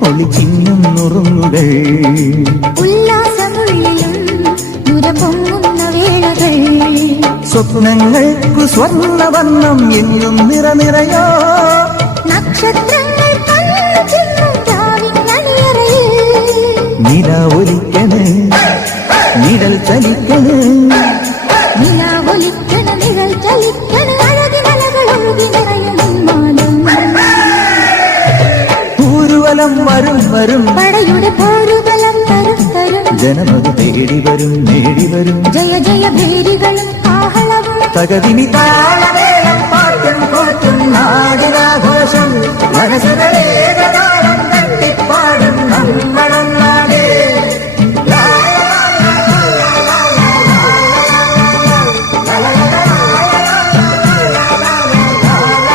ഒളിച്ചിന്നും നുറുങ്ങുകൾ ഉല്ലാസമുള്ളിലും നുരപൊങ്ങുന്ന വേളകൾ സ്വപ്നങ്ങൾക്കു സ്വർണ്ണവർണ്ണം എങ്ങും നിറനിറയോ നക്ഷത്രങ്ങൾ നില ഒലിക്കണ് നിഴൽ ചലിക്കണ് നിഴൽ ചലിക്കണ് അഴകിനലകളൊഴുകി നിറയും പൂരുവലം വരും വരും പടയുടെ പോരുബലം തരും തരും ജനമത് തേടി വരും നേടി വരും ജയ ജയ ഭേരികളും ആഹളവും തകതിനി താളമേളം പാട്ടും കൂട്ടും നാടിനാഘോഷം മനസ്സുകളെ